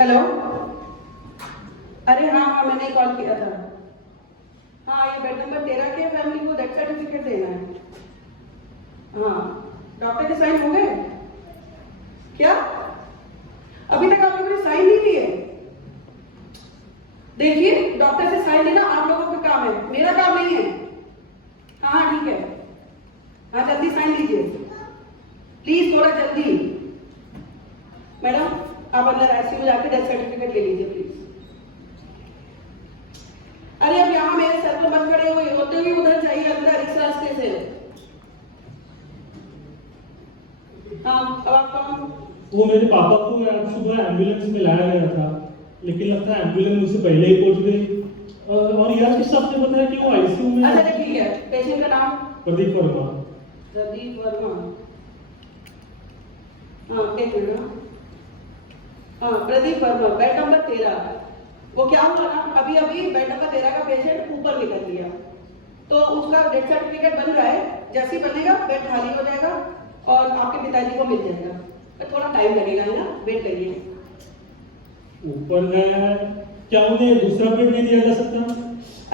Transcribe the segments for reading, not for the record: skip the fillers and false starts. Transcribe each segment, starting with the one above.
Hello. अरे हाँ हाँ, मैंने कॉल किया था। हाँ, ये बेड नंबर 13 के फैमिली को डेथ सर्टिफिकेट देना है। हाँ, डॉक्टर के साइन हो गए क्या? अभी तक आप लोगों ने साइन नहीं लिए? देखिए, डॉक्टर से साइन लेना आप लोगों का काम है, मेरा काम नहीं है। हाँ हाँ ठीक है। हाँ, जल्दी साइन लीजिए प्लीज, थोड़ा जल्दी। मैडम, आप अंदर आईसीयू जाके डेथ सर्टिफिकेट ले लीजिए प्लीज। अरे अब यहाँ मेरे सर पर मत खड़े हुए होते हुए उधर जाइए अंदर इस रास्ते से। हाँ, अब आप कौन? वो मेरे पापा को आज सुबह एम्बुलेंस में लाया गया था, लेकिन लगता है एम्बुलेंस मुझसे पहले ही पहुंच गई। और यार किस सबसे बताया कि वो आईसीयू में। अच्छा ठीक है, पेशेंट का नाम? प्रदीप वर्मा। प्रदीप वर्मा। हाँ, एक मिनट। हाँ, प्रदीप वर्मा, बेड नंबर 13। वो क्या हुआ ना, अभी अभी बेड नंबर 13 का पेशेंट ऊपर निकल गया, तो उसका डेथ सर्टिफिकेट बन रहा है। जैसे ही बनेगा बेड खाली हो जाएगा और आपके पिताजी को मिल जाएगा। पर थोड़ा टाइम लगेगा ना, वेट करिए। ऊपर गया, क्या उन्हें दूसरा बेड नहीं दिया जा सकता?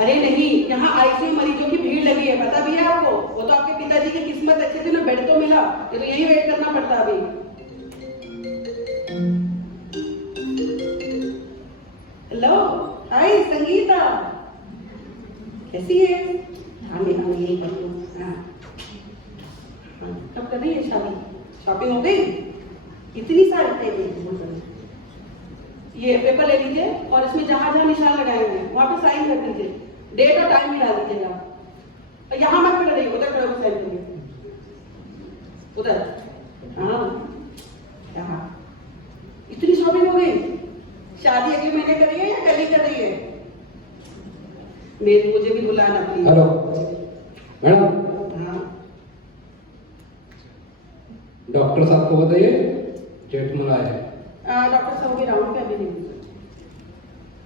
अरे नहीं, यहाँ आईसीयू मरीजों की भीड़ लगी है, पता भी है आपको। वो तो आपके पिताजी की किस्मत अच्छी थी ना, बेड तो मिला, ये तो यही वेट करना पड़ता अभी। हेलो, हाय संगीता, कैसी है? हाँ मैं यही कर लूँ। हाँ, कब कर रही है शादी? शॉपिंग हो गई? इतनी सारी ये पेपर ले लीजिए और इसमें जहां जहां निशान लगाए हुए हैं वहां पे साइन कर दीजिए, डेट और टाइम भी डाल दीजिएगा। और यहाँ मत खड़े रहिए, उधर खड़े होकर साइन करिए, उधर। हाँ, इतनी शॉपिंग हो गई? शादी अगले महीने कर रही है या कल ही कर रही है? मुझे भी बुलाना प्लीज। Hello madam. हाँ, डॉक्टर साहब को बताइए जेठमलाल है। डॉक्टर साहब भी राउंड पे अभी नहीं।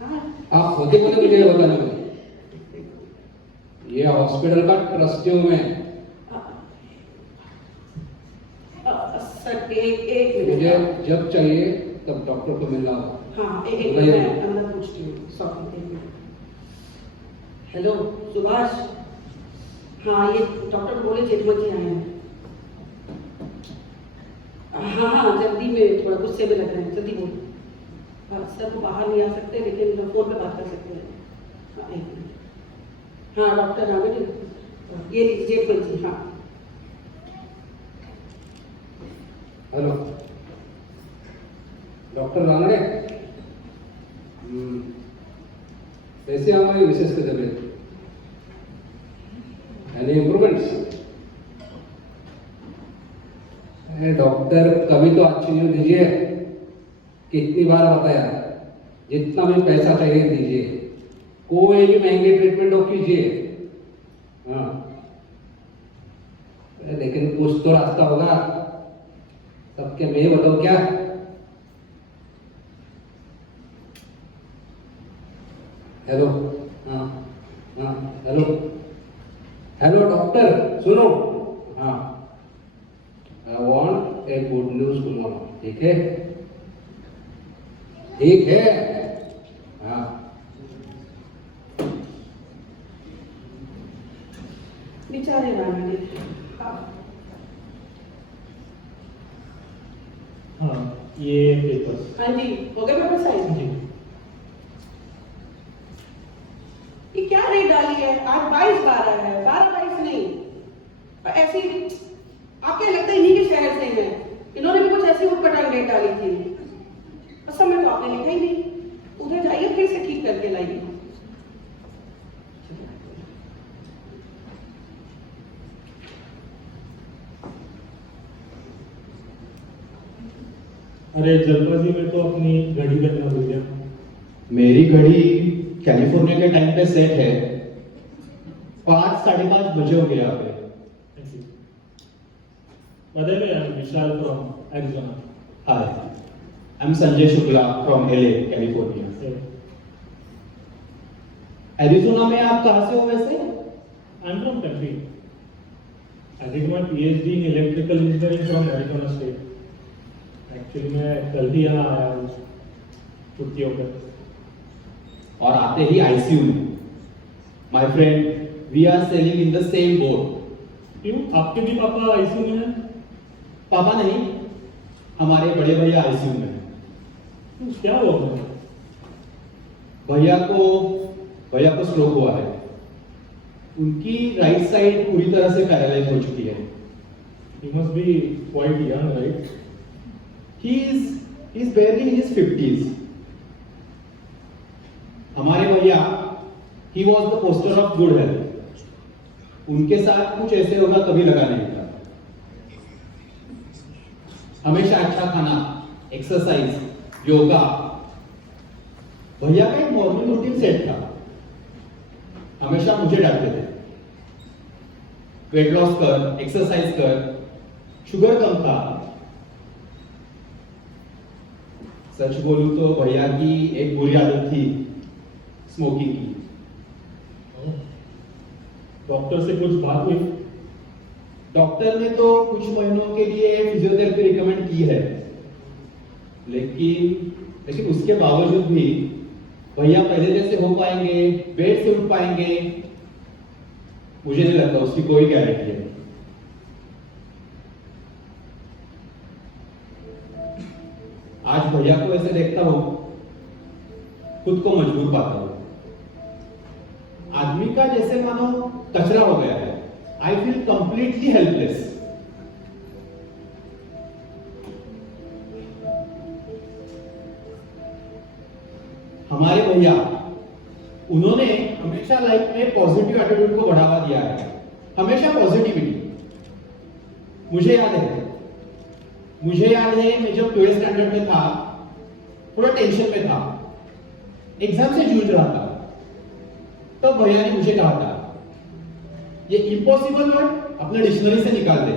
हाँ, आप होते बोले मुझे बताने में, ये हॉस्पिटल का ट्रस्टी हूँ मैं। सर एक मिनट। मुझे जब चाहिए तब डॉक्टर को मिलना हो। हाँ, एक मिनट, मैं अंदर पूछती हूँ। सॉरी, एक मिनट। हेलो सुभाष। हाँ, ये डॉक्टर बोले जेठमल जी आए हैं। हाँ हाँ, जल्दी में, थोड़ा गुस्से में लग रहे हैं, जल्दी बोलो। हाँ, सर तो बाहर नहीं आ सकते, लेकिन फोन पे बात कर सकते हैं। हाँ, एक मिनट। हाँ, डॉक्टर रावत, ये लीजिए जेठमल जी। हाँ, हेलो डॉक्टर रानड़े। कैसे हमारी मिसेस की तबीयत? Any improvements? डॉक्टर कभी तो अच्छी न्यूज दीजिए। कितनी बार बताया, जितना भी पैसा चाहिए दीजिए, कोई भी महंगी ट्रीटमेंट हो कीजिए। हाँ, लेकिन कुछ तो रास्ता होगा। सबके मैं बताऊं क्या? हेलो। हाँ हाँ, हेलो हेलो डॉक्टर सुनो। हाँ, I want a good news tomorrow. ठीक है? ठीक है। हाँ, बेचारे रावत। हाँ, ये पेपर्स। हाँ जी, हो गए पेपर साइन? जी। ये क्या रेट डाली है? आज 22-12 है, 12-22 नहीं। और ऐसी आपके लगता है इन्हीं के शहर से हैं, इन्होंने भी कुछ ऐसी उटपटांग रेट डाली थी। और समय तो आपने लिखा ही नहीं। उधर जाइए, फिर से ठीक करके लाइए। अरे जल्दबाजी में तो अपनी घड़ी रखना भूल गया। मेरी घड़ी कैलिफोर्निया के टाइम पे सेट है। 5-5:30 बजे हो गए यहाँ पे। Thank you. By the way, I'm Vishal from Arizona. Hi, I'm Sanjay Shukla from LA, California. Yeah. Arizona में आप कहाँ से हो वैसे? I'm from country. I did my PhD in electrical engineering from Arizona State. Actually मैं कल ही यहाँ आया हूँ। छुट्टियों पे। और आते ही आईसीयू में। My friend, we are sailing in the same boat. क्यों, आपके भी पापा आईसीयू में हैं? पापा नहीं, हमारे बड़े भैया आईसीयू में हैं। क्या हुआ है? भैया को स्ट्रोक हुआ है। उनकी राइट साइड पूरी तरह से पैरालाइज हो चुकी है। He must be quite young, right? He is barely in his 50s. हमारे भैया, he was the poster of good health. उनके साथ कुछ ऐसे होगा कभी लगा नहीं था। हमेशा अच्छा खाना, एक्सरसाइज, योगा। भैया का एक मॉर्निंग रूटीन सेट था। हमेशा मुझे डांटते थे, वेट लॉस कर, एक्सरसाइज कर, शुगर कम था। सच बोलूं तो भैया की एक बुरी आदत थी, स्मोकिंग की। डॉक्टर से कुछ बात हुई? डॉक्टर ने तो कुछ महीनों के लिए फिजियोथेरेपी रिकमेंड की है, लेकिन उसके बावजूद भी भैया पहले जैसे हो पाएंगे, बेड से उठ पाएंगे, मुझे नहीं लगता। उसकी कोई गारंटी है। आज भैया को ऐसे देखता हूं, खुद को मजबूर पाता हूं। आदमी का जैसे मानो कचरा हो गया है। I feel completely helpless. हमारे भैया, उन्होंने हमेशा लाइफ में पॉजिटिव एटीट्यूड को बढ़ावा दिया है। हमेशा पॉजिटिविटी। मुझे याद है मैं जब 12th स्टैंडर्ड में था, थोड़ा टेंशन में था, एग्जाम से जूझ रहा था, तब भैया ने मुझे कहा था, ये इम्पॉसिबल वर्ड अपने डिक्शनरी से निकाल दे।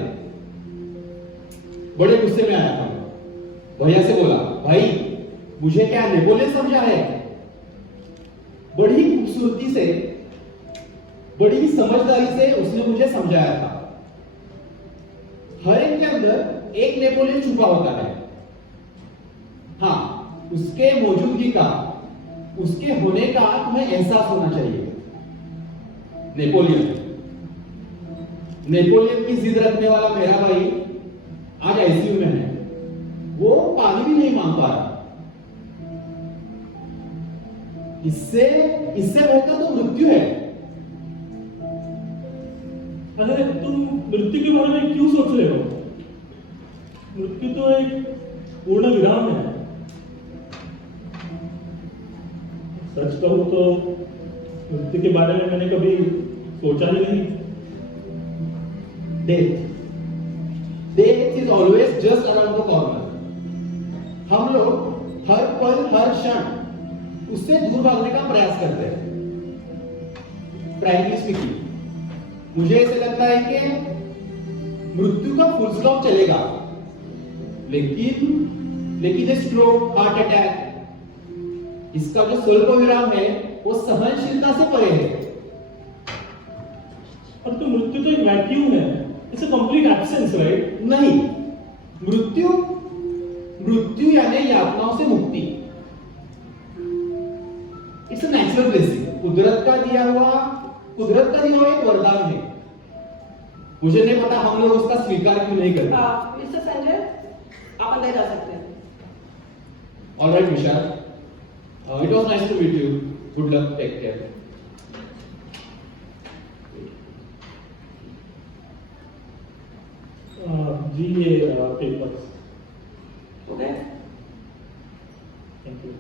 बड़े गुस्से में आया था। भैया से बोला, भाई मुझे क्या नेपोलियन समझा है? बड़ी खूबसूरती से, बड़ी समझदारी से उसने मुझे समझाया था। हर एक के अंदर एक नेपोलियन छुपा होता है। हाँ, उसके मौजूदगी का, उसके होने का तुम्हें एहसास होना चाहिए। नेपोलियन की जिद रखने वाला मेरा भाई आज आईसीयू में है। वो पानी भी नहीं मांग पा रहा। इससे बेहतर तो मृत्यु है। अरे तुम मृत्यु के बारे में क्यों सोच रहे हो? मृत्यु तो एक पूर्ण विराम है। सच कहूं तो मृत्यु के बारे में मैंने कभी सोचा ही नहीं। Death is always just around the corner. हम लोग हर पल, हर क्षण उससे दूर भागने का प्रयास करते हैं। फ्रैंकली स्पीकिंग, मुझे ऐसा लगता है कि मृत्यु का फुल स्टॉप चलेगा, लेकिन स्ट्रोक, हार्ट अटैक, इसका जो स्वल्प विराम है वो सहनशीलता से परे है। और तो मृत्यु तो एक वैक्यूम है। It's a complete absence, right? नहीं, मृत्यु यानी यातनाओं से मुक्ति। It's a natural blessing. कुदरत का दिया हुआ एक वरदान है। मुझे नहीं पता हम लोग उसका स्वीकार क्यों नहीं करते। मिस्टर संजय, आप अंदर जा सकते हैं। Alright Vishal, it was nice to meet you. Good luck, take care. जी ये papers. Okay, thank you.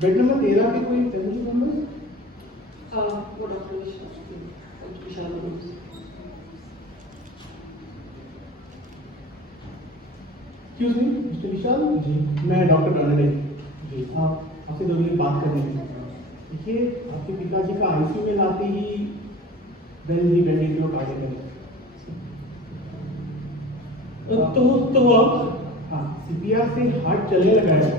Bed number 13 के कोई फैमिली मेंबर्स? वो doctor Vishal. Excuse me mister Vishal ji, मैं डॉक्टर टर्नर जी। आपसे 2 मिनट बात करनी है। देखिए, आपके पिताजी का आईसीयू में लाते ही देन ही वेंट इनटू कार्डियक अरेस्ट। तो आप हाँ, सीपीआर से हार्ट चलने लगा है,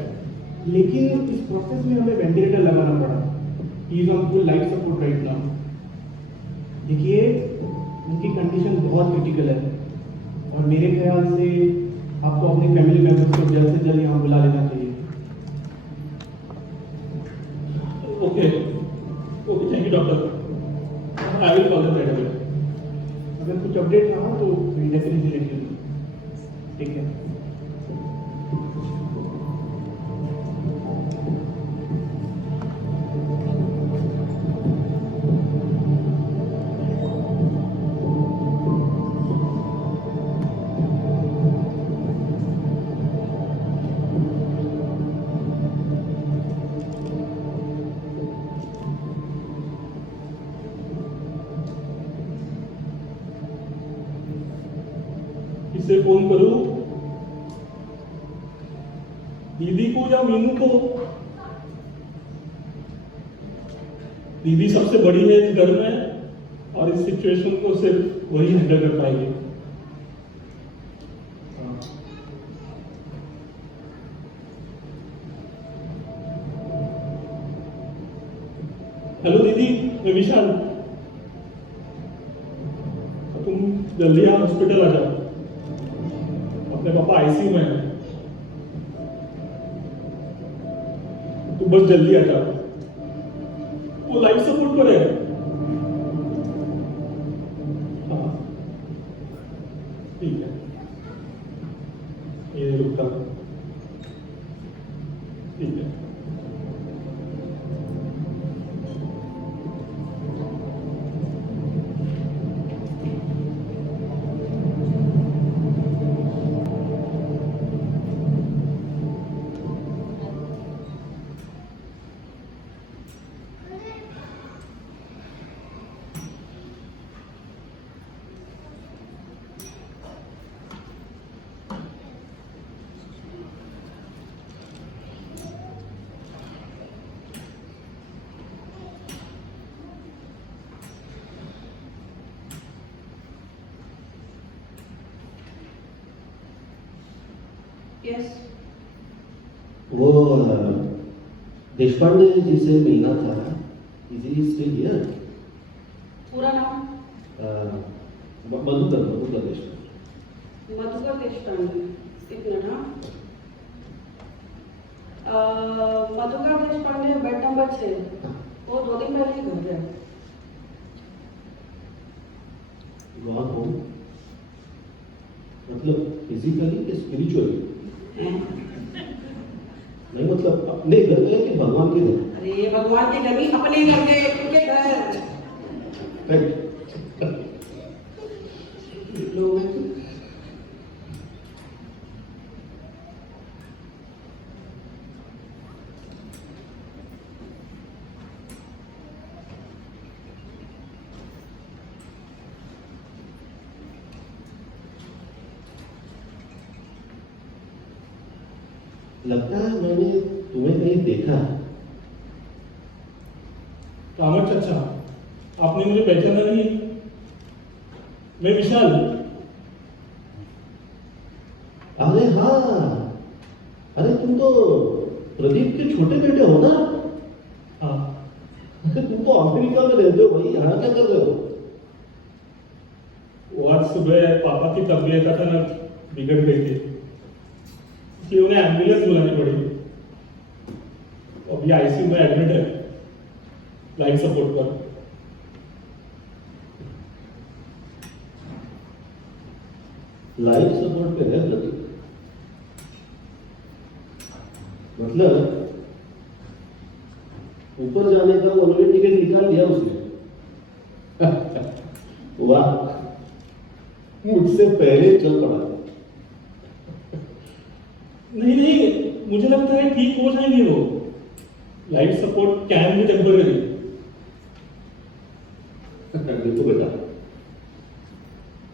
लेकिन इस प्रोसेस में हमें वेंटिलेटर लगाना पड़ा। ही is on full life support right now. देखिए उनकी कंडीशन बहुत क्रिटिकल है और मेरे ख्याल से आपको अपने फैमिली मेम्बर्स को जल्द से जल्द यहाँ बुला लेना चाहिए। Okay okay, thank you doctor, I will call the right away. अगर कुछ अपडेट रहा तो डेफिनेटली लेट यू नो। ठीक है। किसे फोन करूं, दीदी को या मीनू को? दीदी सबसे बड़ी है इस घर में और इस सिचुएशन को सिर्फ वही हैंडल कर पाएगी। हेलो दीदी, मैं विशाल। तुम जल्दी यहाँ हॉस्पिटल आ जाओ, अपने पापा आईसीयू में हैं। तुम बस जल्दी आ जाओ, वो लाइफ सपोर्ट पर है। हाँ ठीक है, ये रुकता ठीक है। यस, वो देशपांडे जी से मिलना था। Is he still here? पूरा नाम मधुकर देशपांडे। मधुकर देशपांडे। एक मिनट। हाँ, मधुकर देशपांडे बेड नंबर 6, वो 2 दिन पहले ही घर गए। गॉन होम मतलब फिजिकली कि स्पिरिचुअली? नहीं मतलब अपने घर में कि भगवान के घर? अरे भगवान के घर में, अपने घर के, उनके घर। लोग लगता है मैंने तुम्हें कहीं देखा है। कामत चाचा, आपने मुझे पहचाना नहीं? मैं विशाल। अरे हाँ, अरे तुम तो प्रदीप के छोटे बेटे हो ना? हाँ, अरे तुम तो अमेरिका में रहते हो भाई, यहाँ क्या कर रहे हो? वो आज सुबह पापा की तबीयत अचानक बिगड़ गई थी, इसलिए उन्हें एम्बुलेंस बुलानी पड़ी। अभी आईसीयू में एडमिट है, लाइफ सपोर्ट पर। लाइफ सपोर्ट पे है प्रदीप? मतलब ऊपर जाने का उन्होंने टिकट निकाल दिया उसने? वाह, मुझसे पहले चल पड़ा। नहीं नहीं, मुझे लगता है ठीक हो जाएंगे वो। लाइफ सपोर्ट कैन भी टेम्पररी। देखो बेटा,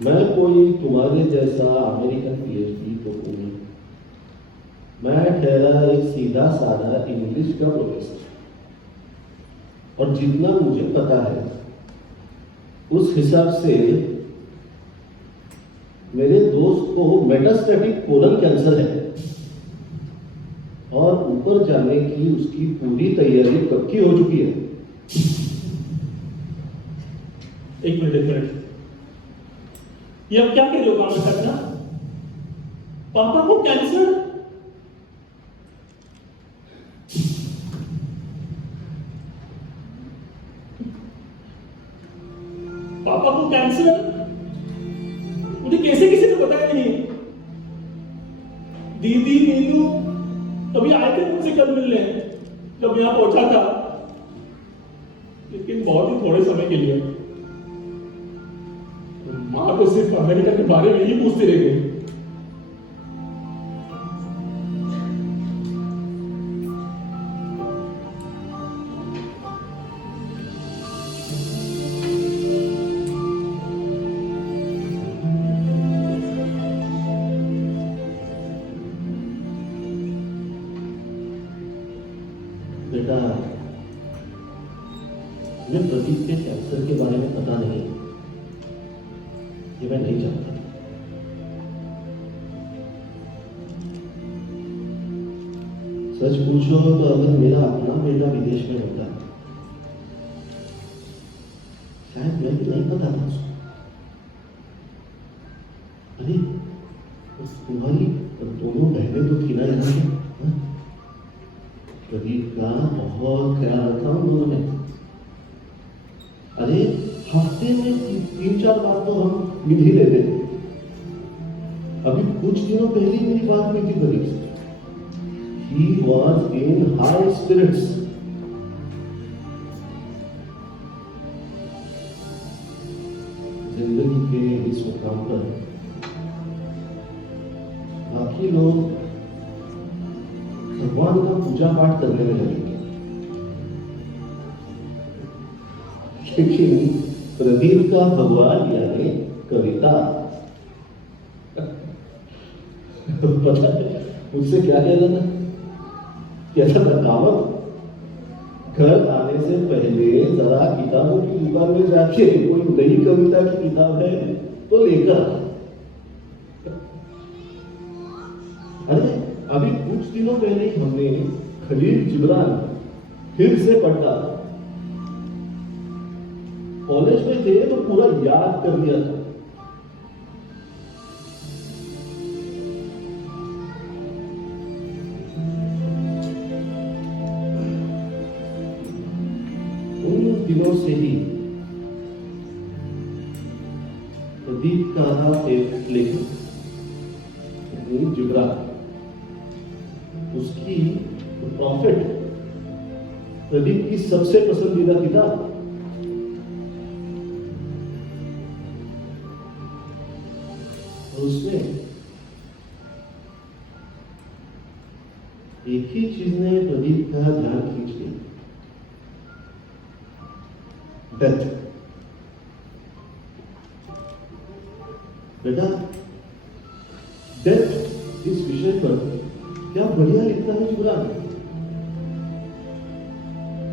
मैं कोई तुम्हारे जैसा अमेरिकन पीएचडी तो नहीं, मैं ठहरा एक सीधा साधा इंग्लिश का प्रोफेसर, और जितना मुझे पता है उस हिसाब से मेरे दोस्त को मेटास्टैटिक कोलन कैंसर है और ऊपर जाने की उसकी पूरी तैयारी कब की हो चुकी है। एक मिनट, ये अब क्या कह रहे हो काम करना? पापा को कैंसर? पापा को कैंसर? मुझे कैसे किसी ने बताया नहीं? दीदी नीनू कभी आए थे मुझसे कल मिलने जब यहां पहुंचा था, लेकिन बहुत ही थोड़े समय के लिए। मां तो सिर्फ अमेरिका के बारे में ही पूछती रह गई। बेटा, मैं प्रदीप के कैंसर के बारे में पता नहीं, ये मैं नहीं जानता। सच पूछो तो अगर मेरा अपना बेटा विदेश में होता शायद मैं भी नहीं पता था उसको। अरे तुम्हारी दोनों बहनें तो थी ना यहाँ पे, हाँ? प्रदीप का बहुत ख्याल रखा उन दोनों ने। अरे हफ्ते में 3-4 बार तो हम मिल ही लेते थे। अभी कुछ दिनों पहले ही मेरी बात हुई थी प्रदीप से। He was in high spirits. जिंदगी के इस मुकाम पर बाकी लोग भगवान का पूजा पाठ करने में लगेंगे, लेकिन प्रदीप का भगवान यानी कविता पता है मुझसे क्या कहता था? कहता था कामत, घर आने से पहले जरा किताबों की दुकान में जाके कोई नई कविता की किताब है तो लेकर आ। अरे अभी कुछ दिनों पहले ही हमने खलील जिब्रान फिर से पढ़ा। कॉलेज में थे तो पूरा याद कर लिया था। उन दिनों से ही प्रदीप का था एक लेखक जिब्रान, उसकी प्रॉफिट प्रदीप की सबसे पसंदीदा किताब। और उसमें एक ही चीज ने प्रदीप का ध्यान खींच ली, डेथ। बेटा, डेथ इस विषय पर क्या बढ़िया लिखता है Jibran.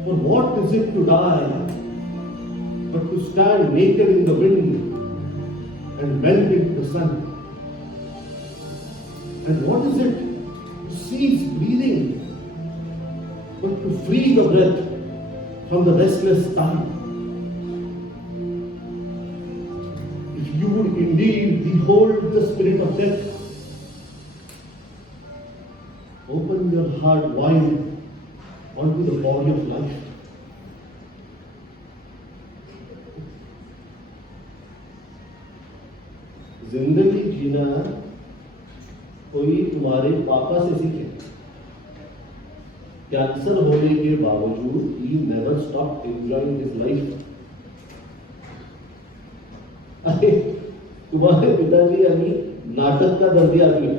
For what is it to die but to stand naked in the wind and melt into the sun? And what is it to cease breathing but to free the breath from the restless time? If you would indeed behold the spirit of death, open your heart wide onto the body of life. जिंदगी जीना कोई तुम्हारे पापा से सीखे। Cancer होने के बावजूद he never stopped enjoying his life. अरे तुम्हारे पिताजी यानी नाटक का दर्दी आदमी,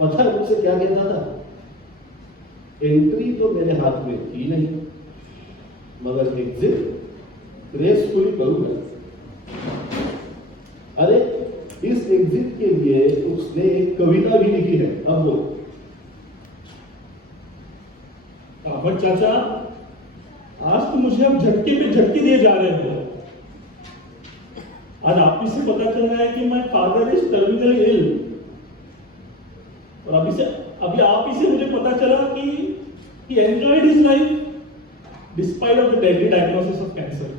पता है मुझसे क्या कहता था? एंट्री तो मेरे हाथ में थी नहीं, मगर एग्जिट ग्रेसफुली करूंगा। अरे इस एग्जिट के लिए उसने एक कविता भी लिखी है। अब वो कामत चाचा, आज तो मुझे अब झटके पे झटके दिए जा रहे हो। आज आप ही से पता चल रहा है कि my father is terminally ill, और अभी आप ही से मुझे पता चला कि he enjoyed his life despite of the deadly diagnosis of cancer.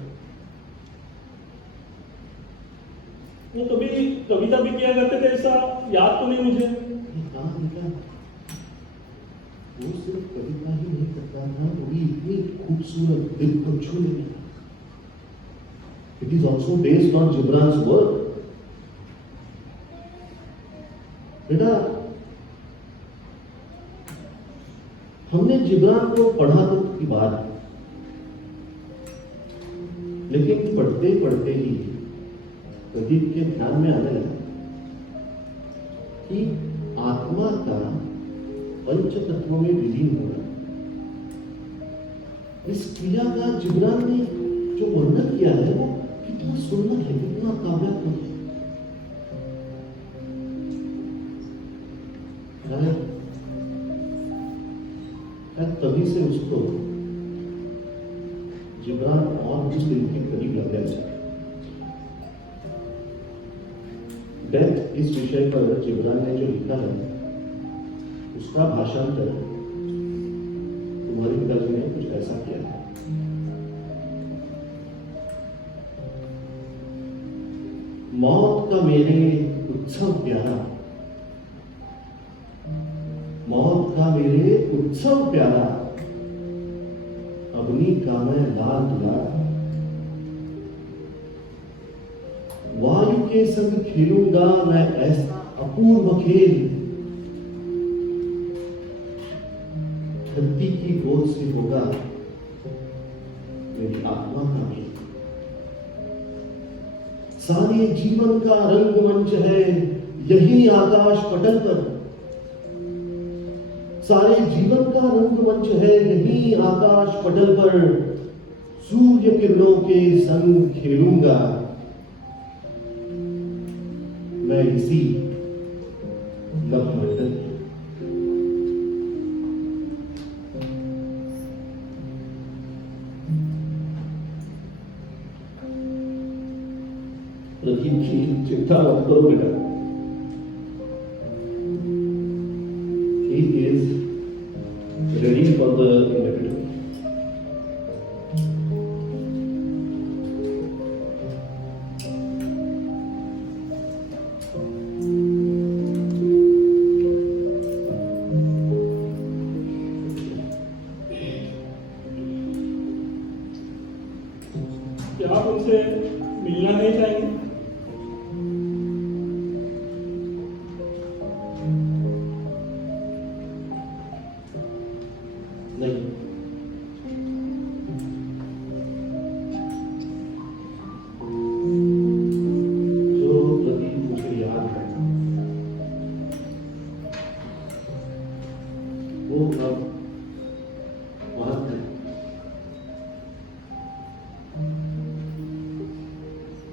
वो कभी कविता भी किया करते थे, ऐसा याद तो नहीं मुझे। हाँ बेटा, वो सिर्फ कविता ही नहीं करता था, वो भी इतनी खूबसूरत दिल को छू लेने का। It is also based on Gibran's work. बेटा, हमने जिब्रान को पढ़ा तो की बात, लेकिन पढ़ते पढ़ते ही प्रदीप के ध्यान में आने लगा कि आत्मा का पंच तत्वों में विलीन होना, इस क्रिया का जिब्रान ने जो वर्णन किया है वो कितना सुंदर है, कितना काव्यात्मक है। तभी से उसको जिब्रान और उस दिल के करीब लगने लगा। डेथ इस विषय पर जिब्रान ने जो लिखा है उसका भाषांतर तुम्हारे पिताजी ने कुछ ऐसा किया है। मौत का मेरे उत्सव प्यारा, मौत का मेरे उत्सव प्यारा, अग्नि का मैं लाल दुलारा, वायु के संग खेलूंगा मैं ऐसा अपूर्व खेल, धरती की गोद से होगा मेरी आत्मा का मेल। सारे जीवन का रंगमंच है यही आकाश पटल पर, सारे जीवन का रंगमंच है यही आकाश पटल पर, सूर्य किरणों के संग खेलूंगा मैं इसी नभमंडल। प्रदीप की चिंता मत करो बेटा, he is ready for the inevitable. क्या आप उनसे मिलना नहीं चाहेंगे? नहीं, जो प्रदीप मुझे याद है वो अब वहां है।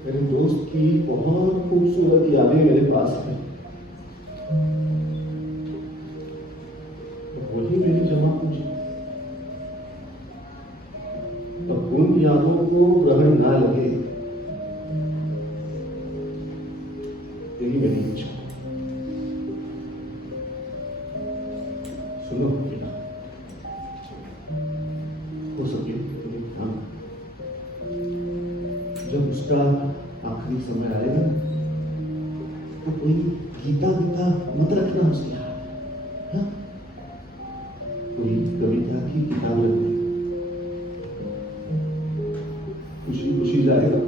मेरे दोस्त की बहुत खूबसूरत यादें मेरे पास हैं, वही मेरी जमा पूंजी। अब उन यादों को ग्रहण ना लगे, यही मेरी इच्छा। सुनो बेटा, हो सके तो एक काम, जब उसका आखिरी समय आएगा तो कोई गीता गीता मत रखना उसके हाथ, हाँ? कोई कविता की किताब रखना, खुशी खुशी जाएगा।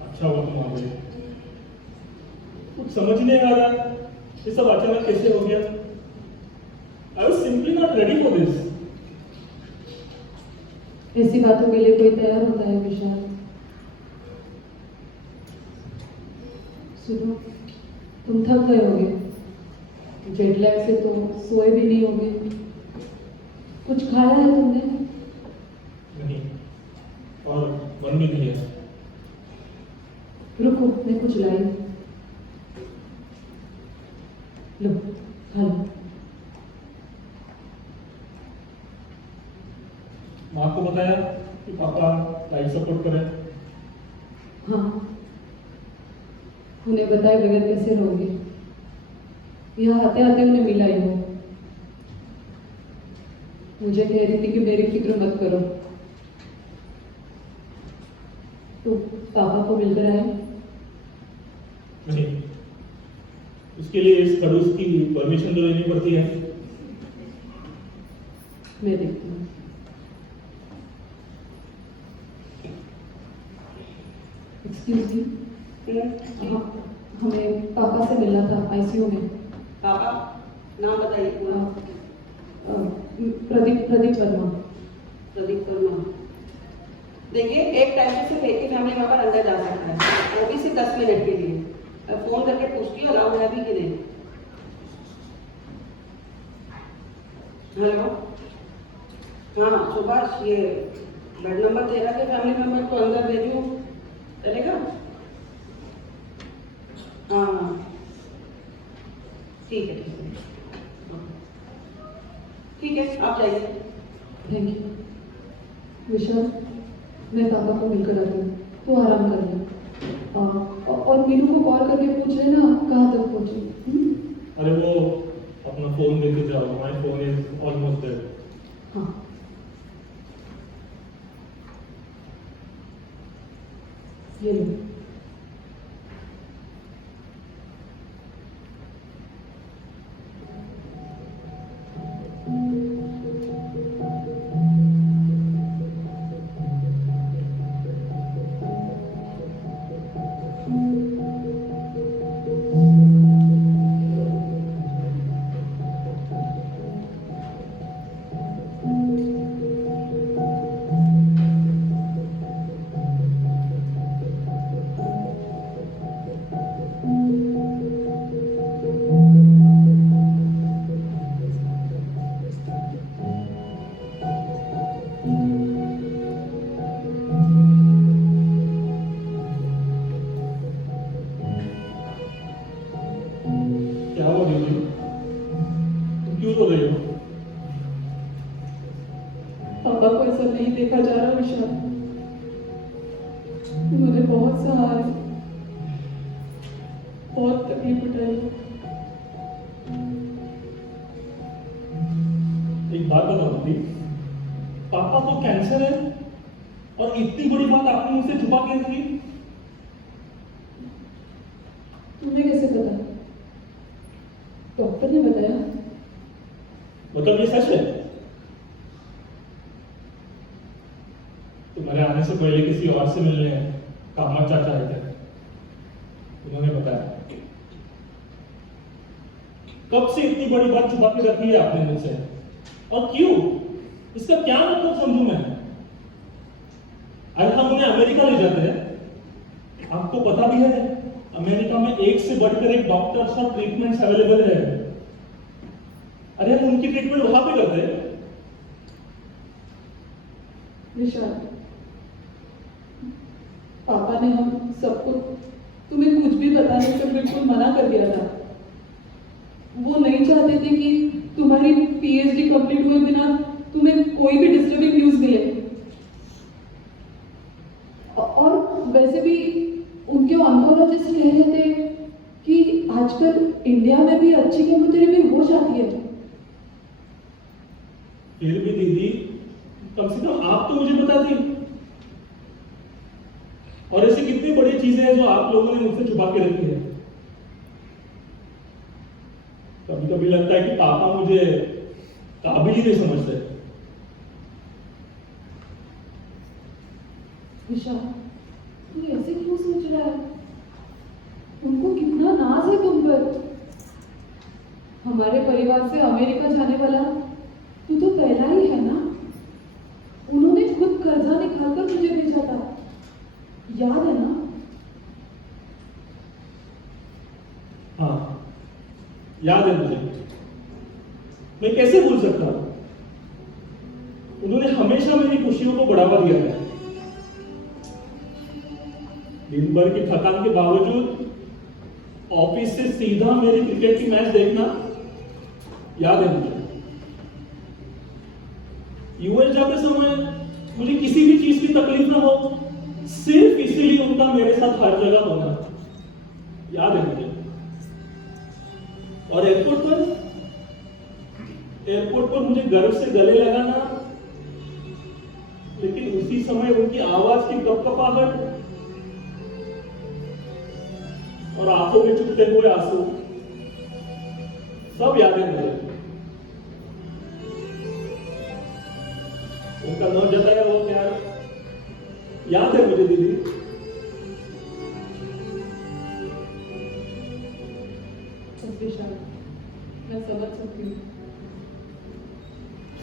अच्छा हुआ तुम आ गए। समझ नहीं आ रहा ये सब अचानक कैसे हो गया। I was simply not ready for this. ऐसी बातों के लिए कोई तैयार होता है विशाल? सुनो, तुम थक गए होगे, जेट लैग से तो सोए भी नहीं होगे। कुछ खाया है तुमने? नहीं, और मन भी नहीं है। रुको, मैं कुछ लाई। लो, खा लो। माँ को बताया कि पापा लाइफ सपोर्ट करें? हाँ, उन्हें बताए बगैर कैसे रहोगे? यहाँ आते आते उन्हें मिला ही हो। मुझे कह रही थी कि मेरी फिक्र मत करो। तो पापा को मिलकर आए? नहीं, उसके लिए इस खड़ूस की परमिशन तो लेनी पड़ती है। मैं देखती हूँ। एक्सक्यूज मी, हमें पापा से मिलना था आईसीयू में। पापा नाम बताइए पूरा। प्रदीप वर्मा। प्रदीप वर्मा। देखिए, एक टाइम पे सिर्फ एक ही फैमिली मेंबर अंदर जा सकता है, वो भी सिर्फ 10 मिनट के लिए। मैं फोन करके पूछती हूँ अलाउड है भी कि नहीं। हेलो, हाँ सुभाष, ये बेड नंबर 13 के फैमिली मेंबर को अंदर भेजूँ, चलेगा? हाँ ठीक है, ठीक है, आप जाइए। थैंक यू विशाल, मैं पापा को मिलकर आती हूँ, तो आराम कर ले। और मीनू को कॉल करके पूछ लेना कहाँ तक पहुँची। अरे वो अपना फोन लेके जाओ, my phone is almost there. हाँ, ये लो। क्या हुआ दीदी, तुम क्यों रो रही हो? पापा को ऐसा नहीं देखा जा रहा विशाल। उन्होंने बहुत सहारा, बहुत तकलीफ उठाई। एक बात बताओ दीदी, पापा को कैंसर है और इतनी बड़ी बात आपने मुझसे छुपा के रखी? तुम्हें कैसे पता? डॉक्टर ने बताया। मतलब ये सच है? तुम्हारे आने से पहले किसी और से मिलने कामत चाचा आए थे, उन्होंने बताया। कब से इतनी बड़ी बात छुपा के रखी है आपने मुझसे, और क्यों? इसका क्या मतलब समझूं मैं? अगर हम उन्हें अमेरिका ले जाते हैं, आपको पता भी है अमेरिका में एक से बढ़कर एक डॉक्टर्स और ट्रीटमेंट्स अवेलेबल है। अरे हम उनकी ट्रीटमेंट वहां पे करते हैं। विशाल, पापा ने हम सबको तुम्हें कुछ भी बताने से बिल्कुल मना कर दिया था। वो नहीं चाहते थे कि तुम्हारी पीएचडी कंप्लीट हुए बिना तुम्हें कोई भी डिस्टर्बिंग न्यूज मिले। और वैसे भी उनके ऑन्कोलॉजिस्ट कह रहे थे कि आजकल इंडिया में भी अच्छी केमोथेरेपी हो जाती है। फिर भी दीदी, कम से कम आप तो मुझे बताती। और ऐसी कितनी बड़ी चीजें हैं जो आप लोगों ने मुझसे छुपा के रखी है। कभी कभी लगता है कि पापा मुझे काबिल ही नहीं समझते। विशाल, तू ऐसे क्यों सोच रहा है? उनको कितना नाज है तुम पर। हमारे परिवार से अमेरिका जाने वाला तू तो पहला ही है ना। उन्होंने खुद कर्जा निकालकर तुझे भेजा था, याद है ना? हाँ, याद है मुझे। मैं कैसे भूल सकता हूं? उन्होंने हमेशा मेरी खुशियों को बढ़ावा दिया है। दिन भर की थकान के बावजूद ऑफिस से सीधा मेरी क्रिकेट की मैच देखना याद है मुझे। यूएस जाते समय मुझे किसी भी चीज की तकलीफ ना हो, सिर्फ इसीलिए उनका मेरे साथ हर जगह होना याद है मुझे। और एयरपोर्ट पर मुझे गर्व से गले लगाना, लेकिन उसी समय उनकी आवाज की कपकपाहट और आंखों में चुभते हुए आंसू सब याद है मुझे। उनका न जताया वो प्यार याद है मुझे दीदी। विशाल, मैं समझ सकती हूँ,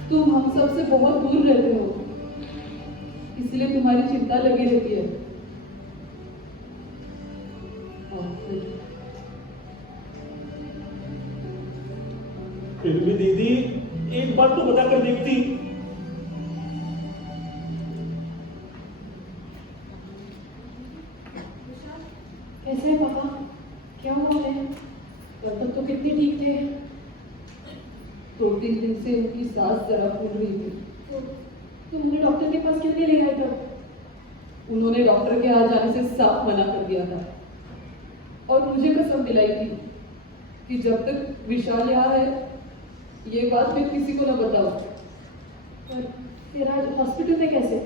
तुम हम सब से बहुत दूर रहते हो, इसलिए तुम्हारी चिंता लगी रहती है। फिर भी दीदी एक बात तो बता कर देखती। कैसे है पापा? क्या हुआ है? कल तक तो कितने ठीक थे। 2-3 दिन से उनकी सांस जरा फूल रही थी। तो तुमने डॉक्टर के पास क्यों नहीं ले गए तब? उन्होंने डॉक्टर के आ जाने से साफ मना कर दिया था और मुझे कसम दिलाई थी कि जब तक विशाल यहाँ है ये बात फिर किसी को न बताओ। पर फिर आज हॉस्पिटल में कैसे?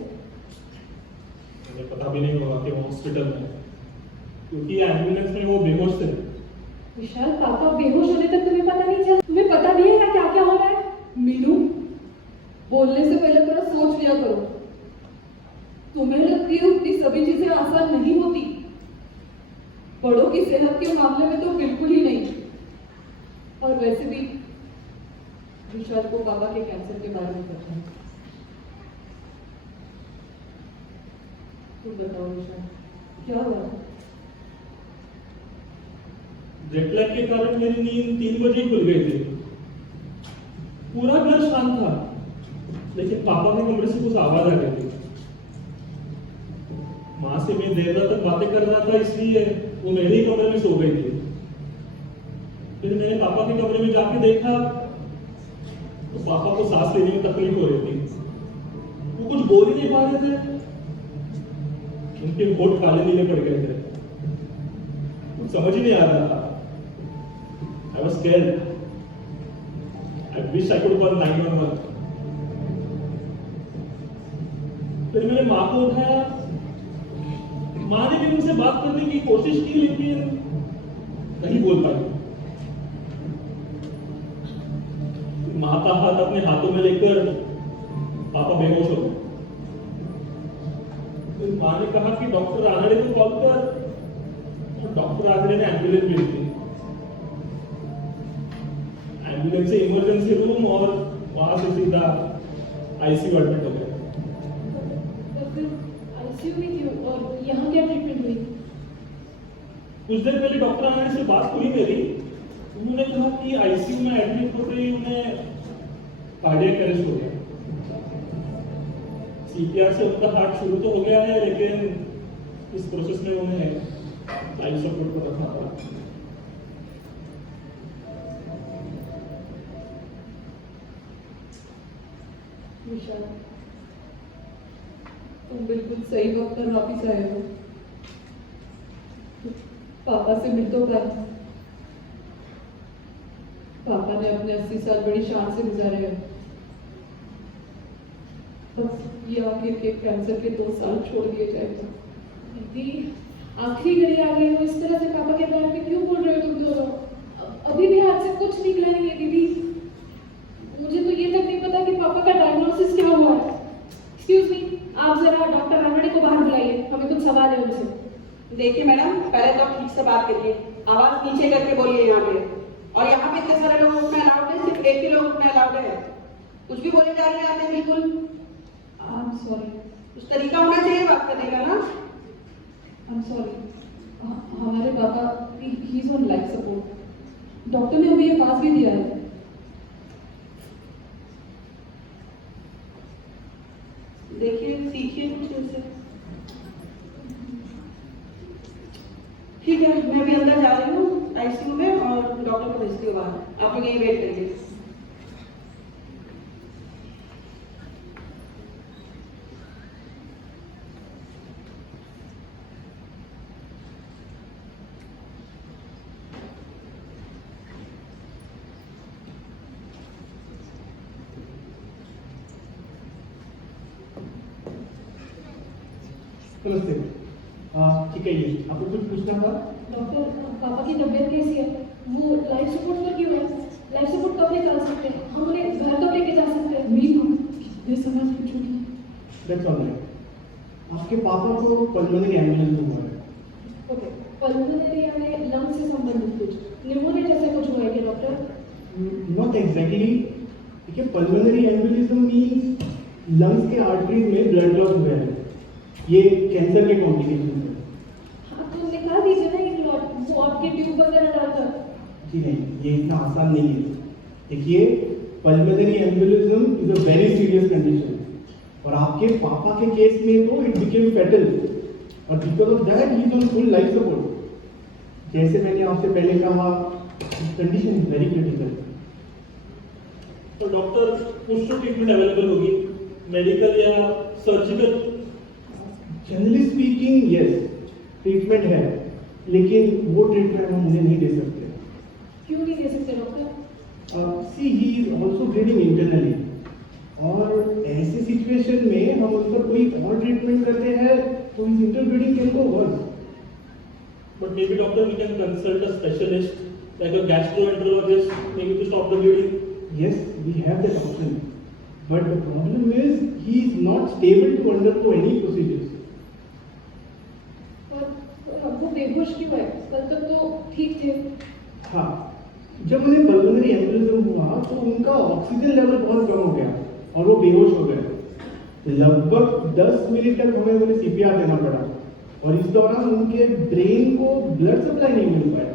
मुझे पता भी नहीं होगा कि वो हॉस्पिटल में है, क्योंकि एम्बुलेंस में वो बेहोश थे। विशाल, पापा बेहोश होने तक तुम्हें पता नहीं चला? तुम्हें पता भी है क्या क्या हो रहा है? मीनू, बोलने से पहले थोड़ा सोच लिया करो। तुम्हें लगती है उतनी सभी चीजें आसान नहीं होती। बड़ों की सेहत के मामले में तो बिल्कुल ही नहीं। और वैसे भी विशाल को पापा के कैंसर के बारे में पता है। तुम बताओ विशाल, क्या हुआ? जेट लैग के कारण मेरी नींद 3 बजे खुल गई थी। पूरा घर शांत था, लेकिन पापा के कमरे से कुछ आवाज आ गई थी। माँ से मैं देर रात तक बातें कर रहा था, इसलिए वो मेरे ही कमरे में सो गई थी। फिर मैंने पापा के कमरे में जाके देखा तो पापा को सांस लेने में तकलीफ हो रही थी। वो कुछ बोल ही नहीं पा रहे थे, उनके होठ काले नीले पड़ गए थे। कुछ समझ ही नहीं आ रहा था। I was scared. I wish I could call 911. फिर मैंने माँ को उठाया। माँ ने भी मुझसे बात करने की कोशिश की, लेकिन नहीं बोल पाई। माँ का हाथ अपने हाथों में लेकर पापा बेहोश हो गए। फिर माँ ने कहा कि डॉक्टर आंगड़े को कॉल कर, और डॉक्टर आंगड़े ने एम्बुलेंस भेज दी। एम्बुलेंस से इमरजेंसी रूम और वहां से सीधा आईसीयू एडमिट हो गए। तो फिर आईसीयू में क्यों और यहाँ क्या ट्रीटमेंट हुई? कुछ देर पहले डॉक्टर आने से बात हुई मेरी। उन्होंने कहा कि आईसीयू में एडमिट होते ही उन्हें कार्डियक अरेस्ट हो गया। सीपीआर से उनका हार्ट शुरू तो हो गया है, लेकिन इस प्रोसेस में उन्हें लाइफ सपोर्ट पर रखना पड़ा। विशाल, तुम बिल्कुल सही वक्त पर वापिस आए हो। पापा से मिल तो पाए। पापा ने अपने 80 साल बड़ी शान से गुजारे हैं। बस ये आखिर के कैंसर के 2 साल छोड़ दिए जाए तो। दीदी, आखिरी घड़ी आ गई हो, इस तरह से पापा के बारे में क्यों बोल रहे हो तुम दोनों? अभी भी हाथ से कुछ निकला नहीं है दीदी। मुझे तो ये तक नहीं पता कि पापा का डायग्नोसिस क्या हुआ है। एक्सक्यूज मी, आप जरा डॉक्टर रानड़े को बाहर बुलाइए, हमें कुछ सवाल है उनसे। देखिए मैडम, पहले तो ठीक से बात करिए, आवाज नीचे करके बोलिए यहाँ पे। और यहाँ पे इतने सारे लोग उठना अलाउड है, सिर्फ एक ही लोग उठना अलाउड है। कुछ भी बोले जा रहे हैं आते बिल्कुल। आई एम सॉरी, कुछ तरीका होना चाहिए बात करने का ना। I am sorry. हमारे पापा ही is on life support. Doctor ने अभी ये पास भी दिया है। देखिए, सीखिए कुछ इनसे। ठीक है, मैं अभी अंदर जा रही हूँ आईसीयू में और डॉक्टर को भेजती हूँ बाहर। आप लोग यहीं वेट करिए। नमस्ते। ठीक है, ये आपको कुछ पूछना था? डॉक्टर, पापा की तबीयत कैसी है? वो लाइफ सपोर्ट पर क्यों है? लाइफ सपोर्ट कब निकाल सकते हैं? हम उन्हें घर कब लेके जा सकते हैं? मेरी कितने समय पूछूंगी। That's all right. आपके पापा को पल्मोनरी एम्बुलेंस हुआ है। ओके, पल्मोनरी यानी लंग से संबंधित कुछ, निमोनिया जैसा कुछ हुआ है क्या डॉक्टर? Not exactly. देखिए, पल्मोनरी एम्बुलिज्म मीन्स लंग्स के आर्टरीज में ब्लड लॉस हुआ है। ये कैंसर के कॉम्प्लिकेशन है। हाँ, तो निकाल दीजिए ना ये क्लॉट, वो आपके ट्यूब वगैरह डालकर। जी नहीं, ये इतना आसान नहीं है। देखिए, pulmonary embolism is a very serious condition और आपके पापा के केस में तो इट बिकेम फैटल और because of that he is on full life support. जैसे मैंने आपसे पहले कहा, कंडीशन इज वेरी क्रिटिकल। तो डॉक्टर कुछ तो ट्रीटमेंट अवेलेबल होगी, मेडिकल या surgical? Generally speaking yes, treatment है, लेकिन वो ट्रीटमेंट हम उन्हें नहीं दे सकते। क्यों नहीं दे सकते doctor? See he is also bleeding internally और ऐसे सिचुएशन में हम उन पर कोई और ट्रीटमेंट करते हैं तो इस interbleeding can go worse. But maybe doctor, we can consult a specialist like a gastroenterologist, maybe to stop the bleeding. Yes, we have that option, but the problem is he is not stable to undergo any procedures. पर वो बेहोश क्यों है? कल तक तो ठीक थे। हाँ, जब उन्हें पल्मोनरी एम्बुलिज्म हुआ तो उनका ऑक्सीजन लेवल बहुत कम हो गया और वो बेहोश हो गए। लगभग 10 मिनट तक हमें उन्हें सीपीआर देना पड़ा और इस दौरान उनके ब्रेन को ब्लड सप्लाई नहीं मिल पाया।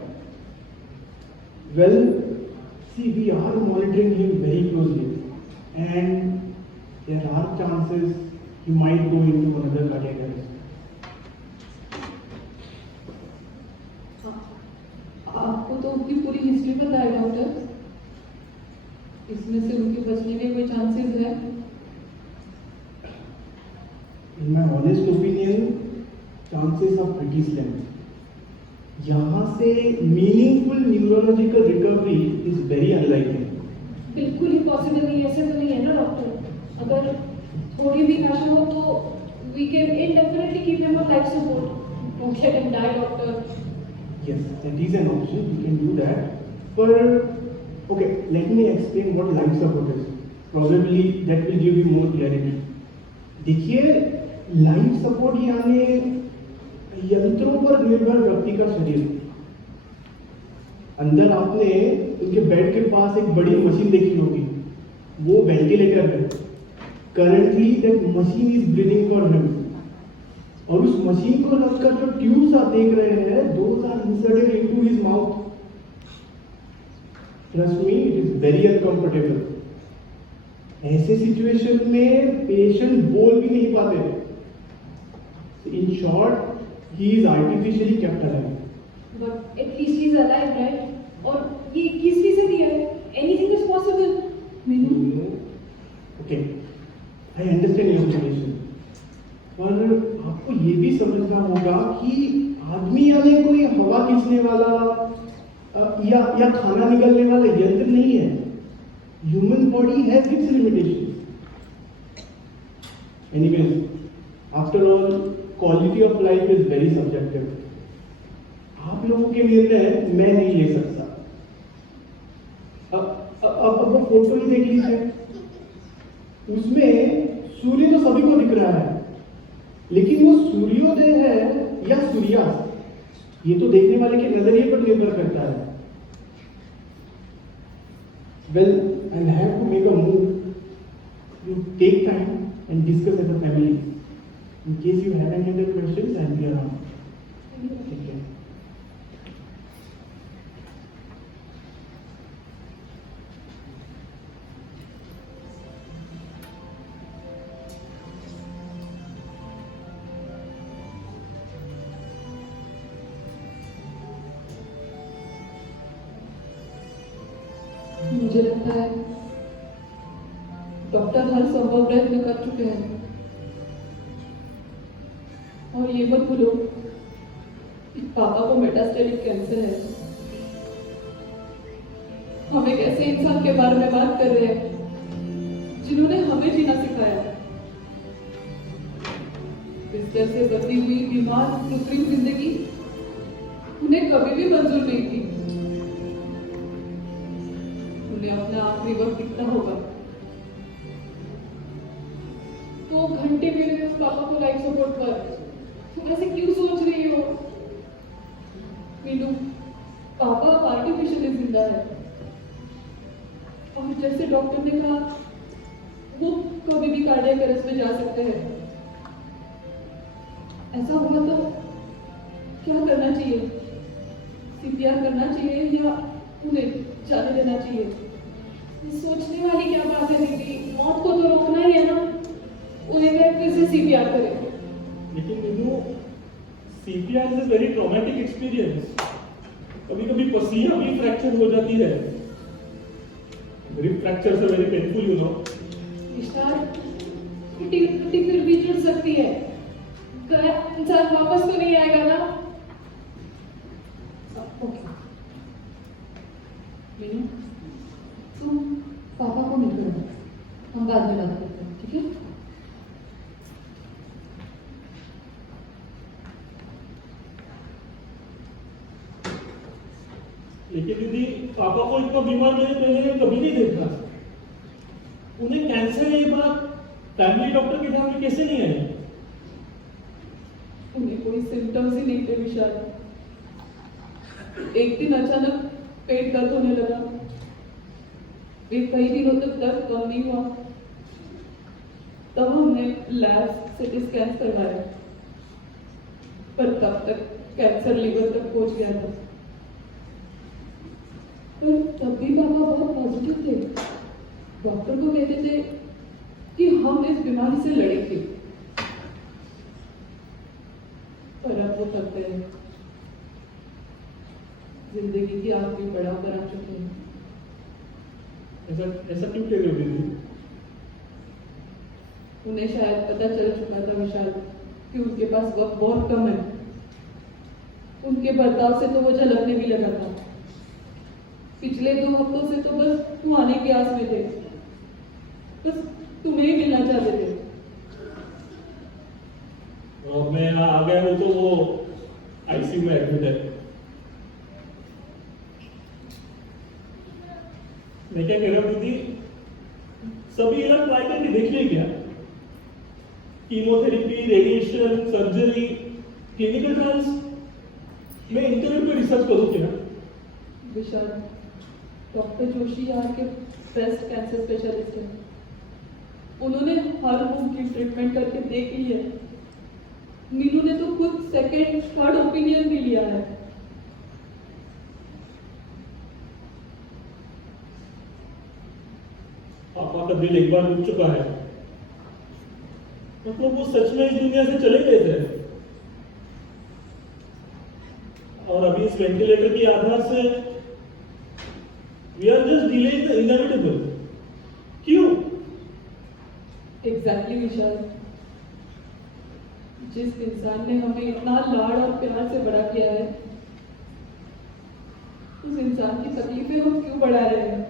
Well, see we are monitoring him very closely and there are chances he might go into another cardiac arrest. आपको तो उनकी पूरी हिस्ट्री पता है डॉक्टर। इसमें से उनके बचने के कोई चांसेस है? In my honest opinion, chances are pretty slim. यहाँ से meaningful neurological recovery is very unlikely. बिल्कुल ही पॉसिबल नहीं, ऐसे तो नहीं है ना डॉक्टर? अगर थोड़ी भी नशा हो तो we can indefinitely keep him on life support. Don't let him die, doctor. Yes, that is an option. We can do that. But okay, let me explain what life support is. Probably that will give you more clarity. देखिए, life support यानी यंत्रों पर निर्भर व्यक्ति का शरीर। अंदर आपने उनके बेड के पास एक बड़ी मशीन देखी होगी, वो वेंटिलेटर है। Currently that machine is breathing for him और उस मशीन को लगकर जो ट्यूब्स आप देख रहे हैं, those are inserted into his mouth. Trust me, it is very uncomfortable. ऐसे सिचुएशन में पेशेंट बोल भी नहीं पाते। In short, he is artificially kept alive. But at least he's alive, right? और ये 21वीं सदी है, anything is possible. Okay, I understand your situation, पर आपको ये भी समझना होगा कि आदमी यानी कोई हवा खींचने वाला या खाना निकलने वाला यंत्र नहीं है। Human body has its limitations. Anyways, after all, quality of life is very subjective. आप लोगों के निर्णय मैं नहीं ले सकता। अब वो फोटो ही देख लीजिए, उसमें सूर्य तो सभी को दिख रहा है, लेकिन वो सूर्योदय है या सूर्यास्त, ये तो देखने वाले के नजरिए पर निर्भर करता है। Well, I'll have to make a move. You take time and discuss as a family. In case you have any other questions, I'll be around. Take care. मुझे लगता है डॉक्टर हर संभव प्रयत्न कर चुके हैं, और ये मत भूलो कि पापा को मेटास्टेटिक कैंसर है। हम एक ऐसे इंसान के बारे में बात कर रहे हैं जिन्होंने हमें जीना सिखाया। बिस्तर से बंधी हुई बीमार कृत्रिम जिंदगी उन्हें कभी भी मंजूर नहीं थी। उन्हें अपना आखिरी वक्त दिखता होगा तो घंटे मिले उस पापा को लाइफ सपोर्ट पर। तुम ऐसे क्यों सोच रही हो मीनू? पापा आर्टिफिशियली जिंदा है, और जैसे डॉक्टर ने कहा वो कभी भी कार्डियक अरेस्ट में जा सकते हैं। ऐसा हुआ तो क्या करना चाहिए? सीपीआर करना चाहिए या उन्हें जाने देना चाहिए? सोचने वाली क्या बात है दीदी, मौत को तो रोकना ही है ना। उन्हें मैं फिर से सीपीआर करें। लेकिन Meenu, CPR is a very traumatic experience. कभी कभी पसीना भी फ्रैक्चर हो जाती है। रिब फ्रैक्चर से वेरी पेनफुल, यू नो। विशाल, टूटी फिर भी जुड़ सकती है। गया इंसान वापस तो नहीं आएगा ना? ओके मीनू, तुम पापा को मिल करो, हम बाद में बात करते हैं, ठीक है? लेकिन दीदी, पापा को इतना बीमार मैंने पहले कभी नहीं देखा। उन्हें कैंसर है ये बात फैमिली डॉक्टर के ध्यान में कैसे नहीं आई? उन्हें कोई सिम्टम्स ही नहीं थे विशाल। एक दिन अचानक पेट दर्द होने लगा। वे कई दिनों तक दर्द कम नहीं हुआ। तब हमने लैब सिटी स्कैन करवाया, पर तब तक कैंसर लीवर तक पहुंच गया था। पर तब भी पापा बहुत पॉजिटिव थे। डॉक्टर को कहते थे कि हम इस बीमारी से लड़ेंगे। पर अब वो थक गए, जिंदगी की आखिरी पड़ाव पर आ चुके हैं। ऐसा ऐसा क्यों कह रहे हो दीदी? उन्हें शायद पता चल चुका था विशाल कि उनके पास वक्त बहुत कम है। उनके बर्ताव से तो वो झलकने भी लगा था। पिछले 2 हफ्तों से तो बस तू आने की आस में थे, बस तुम्हें ही मिलना चाहते थे। और मैं यहाँ आ गया हूँ तो वो आईसीयू में एडमिट है। मैं क्या कह रहा हूँ दीदी, सभी इलाज ट्राई करके देख लिए क्या? Chemotherapy, radiation, surgery, clinical trials. मैं इंटरनेट पे रिसर्च करूँ क्या? विशाल, डॉक्टर जोशी यहाँ के बेस्ट कैंसर स्पेशलिस्ट हैं। उन्होंने हर मुमकिन ट्रीटमेंट करके देख ली है। मीनू ने तो खुद सेकंड थर्ड ओपिनियन भी लिया है। पापा का दिल एक बार डूब चुका है, मतलब वो सच में इस दुनिया से चले गए थे। और अभी इस वेंटिलेटर के आधार से we are just delaying the inevitable. क्यों? एग्जैक्टली विशाल, जिस इंसान ने हमें इतना लाड और प्यार से बड़ा किया है, उस इंसान की तकलीफें हम क्यों बढ़ा रहे हैं?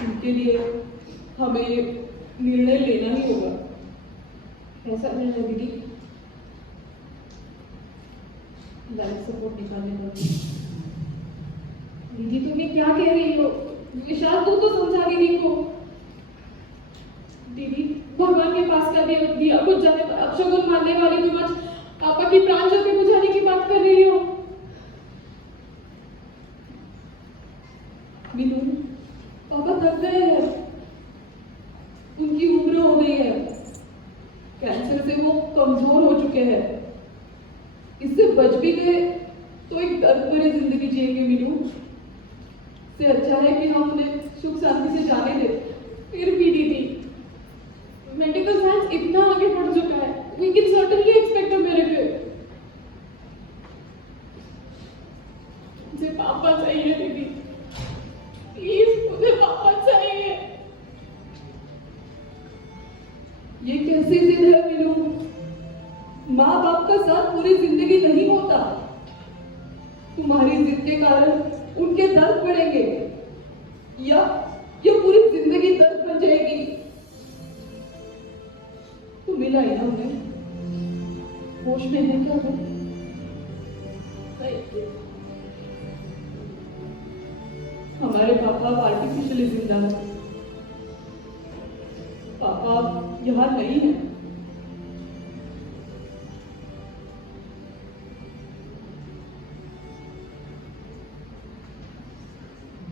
उनके लिए हमें निर्णय लेना ही होगा। ऐसा निर्णय दीदी? लाइफ सपोर्ट निकालने का। दीदी तुम ये क्या कह रही हो? विशाल तू तो समझा दीदी को। दीदी भगवान के पास का दिया कुछ जाने पर अपशगुन मानने वाली तुम पापा की प्राण ज्योति बुझाने की बात कर रही हो? मीनू, पापा थक गए हैं, उनकी उम्र हो गई है, कैंसर से वो कमजोर हो चुके हैं। इससे बच भी गए तो एक दर्द भरी जिंदगी जिएंगे मीनू। से अच्छा है कि हम उन्हें सुख शांति से जाने दें। फिर भी दीदी, मेडिकल साइंस इतना आगे बढ़ चुका है, we can certainly expect a miracle। मुझे पापा चाहिए दीदी, प्लीज मुझे पापा चाहिए। ये कैसी जिद है मीनू? माँ बाप का साथ पूरी जिंदगी नहीं होता। तुम्हारी जिद के कारण उनके दर्द बढ़ेंगे या ये पूरी जिंदगी दर्द बन जाएगी। तू मिला ही ना उन्हें, होश में है क्या वो? हमारे पापा आर्टिफिशियली जिंदा है। पापा यहाँ नहीं है।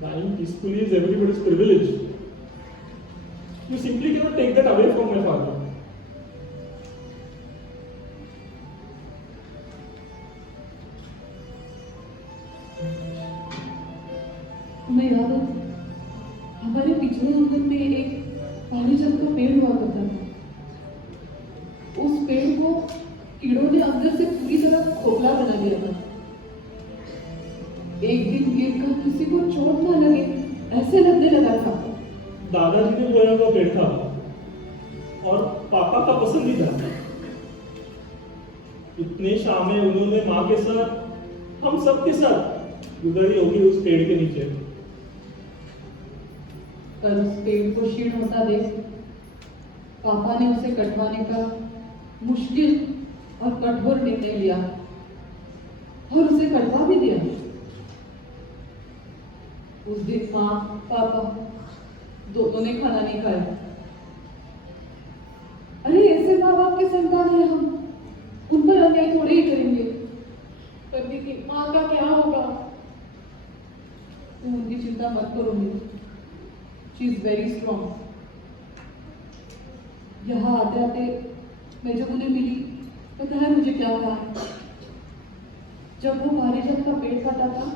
Dying peacefully is everybody's privilege. You simply cannot take that away from my father. तुम्हें याद है हमारे पिछले आंगन में एक पारिजात का पेड़ हुआ करता था। उस पेड़ को कीड़ों ने अंदर से पूरी तरह खोखला बना दिया था। एक दिन गिरकर किसी को चोट ना लगे ऐसे लगने लगा था। दादाजी ने बोया हुआ पेड़ था और पापा का पसंदीदा था। इतने शामें उन्होंने माँ के साथ, हम सब के साथ गुजारी होगी उस पेड़ के नीचे। पर उस पेड़ को क्षीण होता देख पापा ने उसे कटवाने का मुश्किल और कठोर निर्णय लिया और उसे कटवा भी दिया। उस दिन माँ पापा दोनों ने खाना नहीं खाया। अरे ऐसे माँ बाप के संतान है हम, उन पर अन्याय थोड़े ही करेंगे। पर दीदी, माँ का क्या होगा? तुम उनकी चिंता मत करो मेरी, शी इज वेरी स्ट्रॉन्ग। यहाँ आते आते मैं जब उन्हें मिली, पता है मुझे क्या कहा? जब वो पारिजात का पेड़ काटा था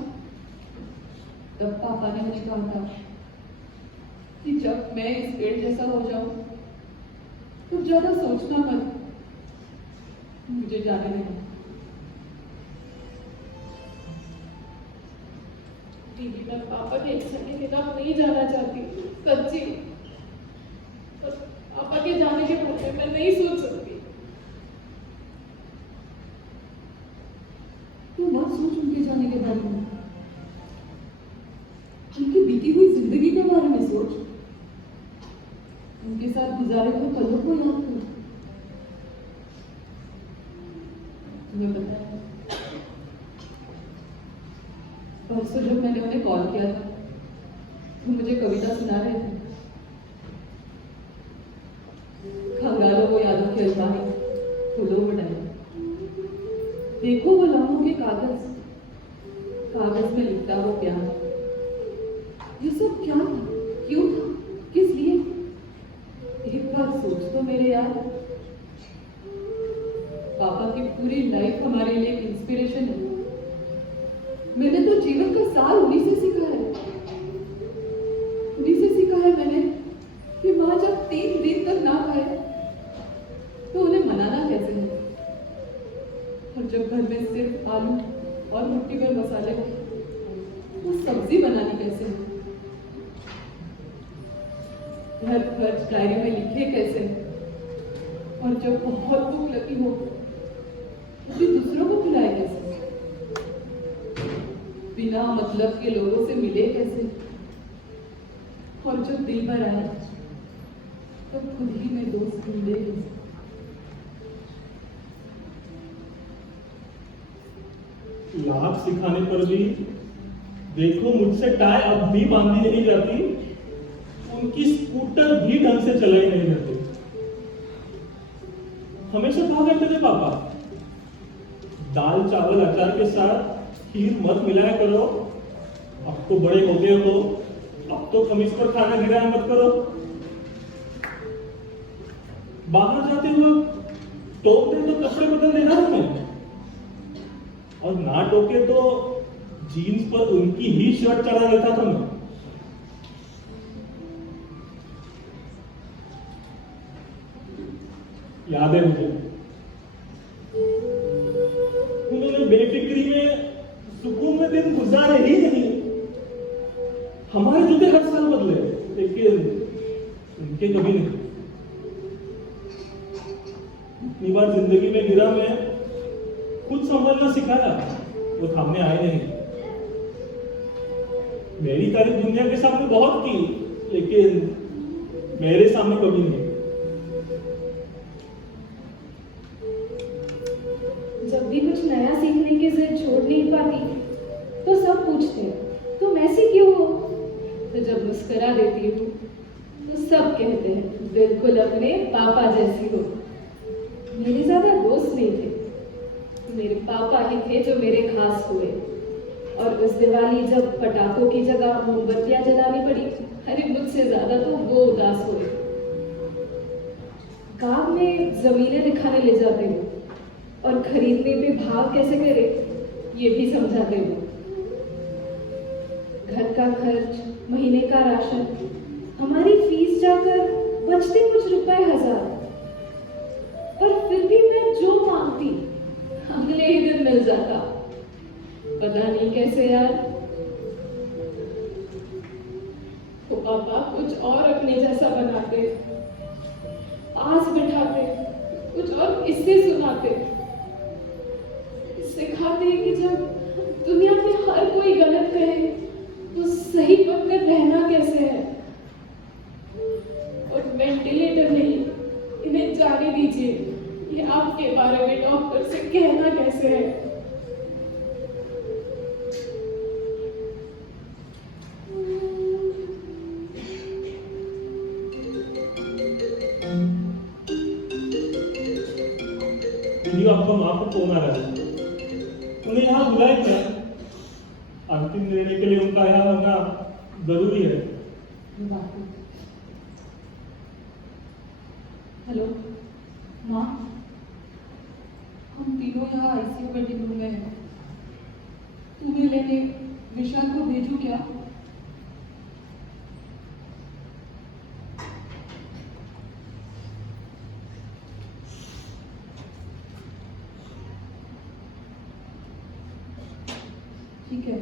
तब पापा ने मुझे कहा था कि जब मैं इस पेड़ जैसा हो जाऊं तो ज्यादा सोचना मत, मुझे जाने देना। दीदी, मैं पापा के इच्छा के खिलाफ नहीं जाना चाहती, सच्ची। पर पापा के जाने के बारे में मैं नहीं सोच सकती। तू मत सोच उनके जाने के बारे में, उनकी बीती हुई जिंदगी के बारे में सोच। उनके साथ गुजारे हुए पलों को याद कर। तुम्हें पता है, परसों जब मैंने उन्हें कॉल किया था तो मुझे कविता सुना रहे थे। खंगालो वो यादों की अलमारी, फूलों में डाली, देखो वो लम्हों के कागज, कागज में लिखता वो प्यार। ये सब क्या था, क्यों था, किस लिए? एक बार सोच तो मेरे यार। पापा की पूरी लाइफ हमारे लिए एक इंस्पिरेशन है। मैंने तो जीवन का सार उन्हीं से सीखा है। उन्हीं से सीखा है मैंने कि माँ जब 3 दिन तक ना खाए तो उन्हें मनाना कैसे है, और जब घर में सिर्फ आलू और मिट्टी भर मसाले हो तो सब्जी बनानी कैसे है, घर खर्च डायरी में लिखे कैसे, और जब बहुत भूख लगी हो तो फिर दूसरों को खिलाए कैसे, बिना मतलब के लोगों से मिले कैसे, और जब दिल भर आए तो खुद ही में दोस्त ढूंढे कैसे। लाख सिखाने पर भी देखो मुझसे टाई अब भी बांधी नहीं जाती, उनकी स्कूटर भी ढंग से चलाई नहीं जाती। हमेशा कहा करते थे पापा दाल चावल अचार के साथ खीर मत मिलाया करो। अब तो बड़े हो गए हो, अब तो कमीज पर खाना गिराया मत करो। बाहर जाते हुए टोक दे तो कपड़े बदल देना तुम्हें, और ना टोके तो जीन्स पर उनकी ही शर्ट चढ़ा देता था मैं। याद है मुझे, उन्होंने बेफिक्री में सुकून में दिन गुजारे ही नहीं। हमारे जूते हर साल बदले, लेकिन उनके कभी नहीं। इतनी बार जिंदगी में गिरा मैं, खुद संभलना सिखाया, वो थामने आए नहीं। मेरी तारीफ दुनिया के सामने बहुत की, लेकिन मेरे सामने कभी नहीं। जब भी कुछ नया सीखने की जिद छोड़ नहीं पाती तो सब पूछते हैं तुम ऐसी क्यों हो, तो जब मुस्कुरा देती हूँ तो सब कहते हैं बिल्कुल अपने पापा जैसी हो। मेरे ज्यादा दोस्त नहीं थे, मेरे पापा ही थे जो मेरे खास हुए। और उस दिवाली जब पटाखों की जगह मोमबत्तियां जलानी पड़ी, अरे मुझसे ज्यादा तो वो उदास हुए। गांव में जमीनें दिखाने ले जाते हो और खरीदने पे भाव कैसे करे ये भी समझाते हो। घर का खर्च, महीने का राशन, हमारी फीस जाकर बचते कुछ रुपए हजार, पर फिर भी मैं जो मांगती अगले ही दिन मिल जाता। पता नहीं कैसे यार। तो पापा कुछ और अपने जैसा बनाते, पास बिठाते, कुछ और किस्से सुनाते, सिखाते कि जब दुनिया में हर कोई गलत कहे तो सही पककर रहना कैसे है। और वेंटिलेटर नहीं, इन्हें जाने दीजिए, ये आपके बारे में डॉक्टर से कहना कैसे है। दीदी आपका माँ को फोन आ रहा है, उन्हें यहाँ बुलाए क्या? अंतिम निर्णय के लिए उनका यहाँ होना जरूरी है। हेलो माँ, हम तीनों यहाँ आईसीयू वेटिंग रूम में हैं। तुम्हें लेने विशाल को भेजूं क्या? ठीक है,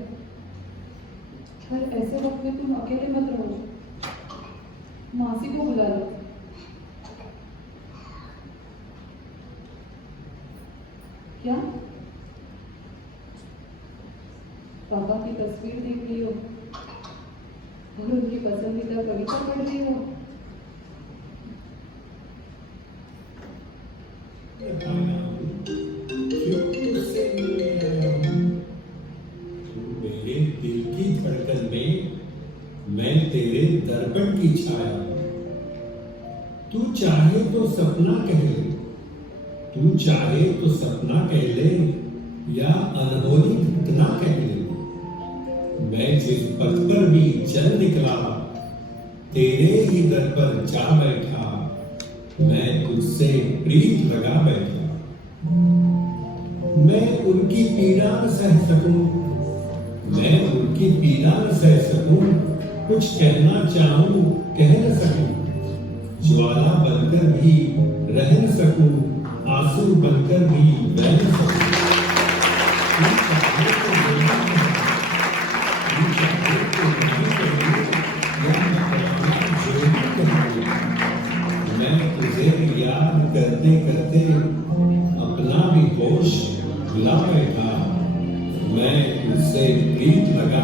पर ऐसे वक्त में तुम अकेले मत रहो, मासी को बुला लो। क्या? पापा की तस्वीर देख रही हो और उनकी पसंदीदा कविता पढ़ रही हो? मेरे दिल की धड़कन में मैं तेरे दर्पण की छाया। तू चाहे तो सपना कह ले, तू चाहे तो सपना कह ले, या अनहोनी घटना कह ले। मैं जिस पथ पर भी चल निकला, तेरे ही दर पर जा बैठा। मैं तुझसे प्रीत लगा बैठा। मैं उनकी पीड़ा न सह सकूं, मैं उनकी पीड़ा न सह सकूं, कुछ कहना चाहूं कह न सकूं। ज्वाला बनकर भी रह न सकूं, आंसू बनकर भी बह न सकूं। तू चाहे तो बोलना है, तू चाहे तो नहीं कहे, या मैं जो भी कहूं। मैं तुझे याद करते करते अपना भी होश भुला बैठा। मैं तुझसे प्रीत लगा